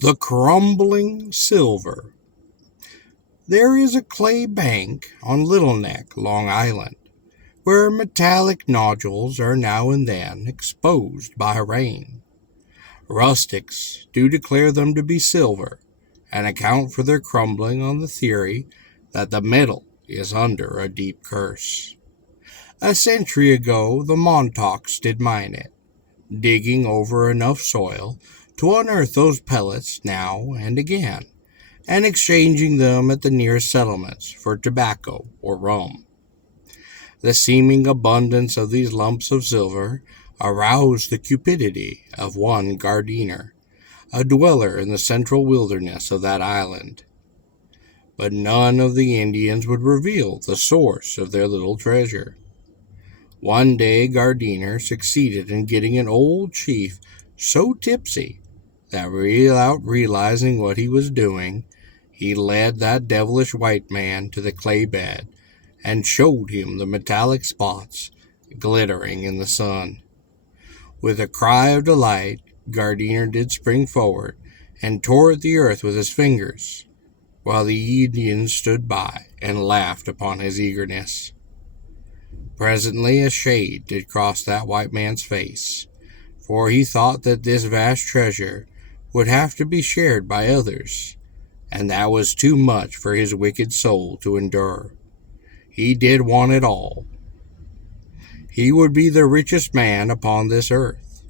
The Crumbling Silver. There is a clay bank on Little Neck, Long Island, where metallic nodules are now and then exposed by rain. Rustics do declare them to be silver, and account for their crumbling on the theory that the metal is under a deep curse. A century ago, the Montauks did mine it, digging over enough soil to unearth those pellets now and again, and exchanging them at the nearest settlements for tobacco or rum. The seeming abundance of these lumps of silver aroused the cupidity of one Gardiner, a dweller in the central wilderness of that island. But none of the Indians would reveal the source of their little treasure. One day Gardiner succeeded in getting an old chief so tipsy that without realizing what he was doing, he led that devilish white man to the clay bed and showed him the metallic spots glittering in the sun. With a cry of delight, Gardiner did spring forward and tore at the earth with his fingers, while the Indians stood by and laughed upon his eagerness. Presently a shade did cross that white man's face, for he thought that this vast treasure would have to be shared by others, and that was too much for his wicked soul to endure. He did want it all. He would be the richest man upon this earth,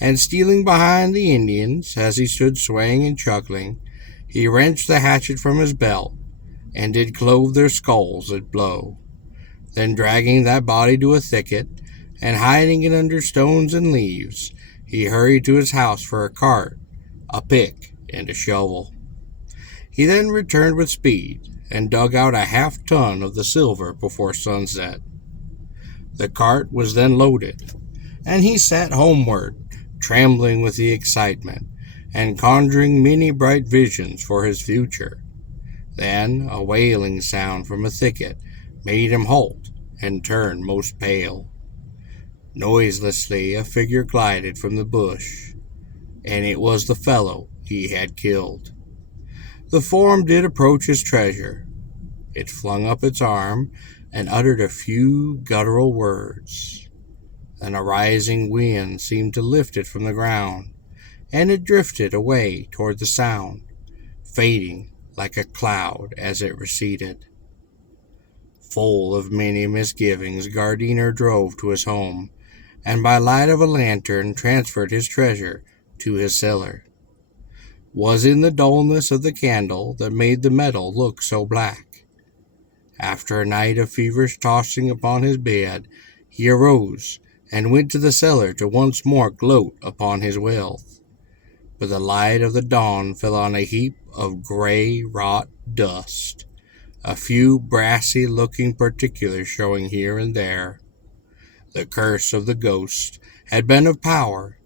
and stealing behind the Indians as he stood swaying and chuckling, he wrenched the hatchet from his belt, and did clove their skulls at blow. Then dragging that body to a thicket, and hiding it under stones and leaves, he hurried to his house for a cart, a pick, and a shovel. He then returned with speed, and dug out a half-ton of the silver before sunset. The cart was then loaded, and he set homeward, trembling with the excitement, and conjuring many bright visions for his future. Then a wailing sound from a thicket made him halt and turn most pale. Noiselessly a figure glided from the bush, and it was the fellow he had killed. The form did approach his treasure. It flung up its arm and uttered a few guttural words. Then a rising wind seemed to lift it from the ground, and it drifted away toward the sound, fading like a cloud as it receded. Full of many misgivings, Gardiner drove to his home, and by light of a lantern transferred his treasure to his cellar. Was in the dullness of the candle that made the metal look so black. After a night of feverish tossing upon his bed, he arose and went to the cellar to once more gloat upon his wealth. But the light of the dawn fell on a heap of gray wrought dust, a few brassy-looking particulars showing here and there. The curse of the ghost had been of power,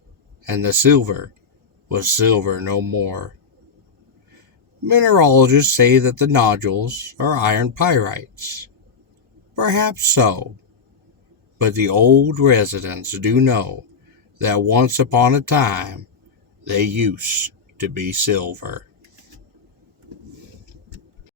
and the silver was silver no more. Mineralogists say that the nodules are iron pyrites. Perhaps so, but the old residents do know that once upon a time they used to be silver.